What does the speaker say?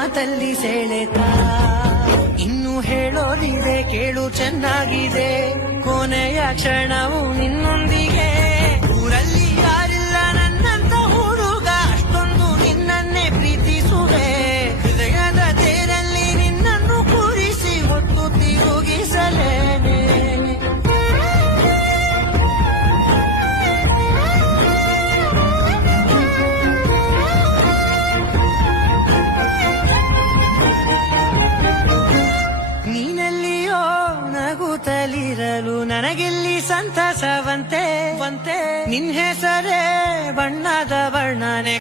ಮಾತಲ್ಲಿ ಸೆಳೆತ. ಇನ್ನು ಹೇಳೋದಿದೆ ಕೇಳು ಚೆನ್ನಾಗಿದೆ, ಕೊನೆಯ ಕ್ಷಣವು ನಿನ್ನೊಂದಿಗೆ. ಊರಲ್ಲಿ ಯಾರಿಲ್ಲ ನನ್ನಂತ ಹುಡುಗ, ಅಷ್ಟೊಂದು ನಿನ್ನನ್ನೇ ಪ್ರೀತಿಸುವೆ. ಹೃದಯದ ತೇರಲ್ಲಿ ನಿನ್ನನ್ನು ಕೂರಿಸಿ ಹೊತ್ತು ತಿರುಗಿಸಲೇನೆ. ನೀನೆಲ್ಲಿಯೋ ನಗುತ್ತಲಿರಲು ನನಗೆಲ್ಲಿ ಸಂತಸವಂತೆ. ನಿನ್ ಹೆಸರೇ ಬಣ್ಣದ ವರ್ಣನೆ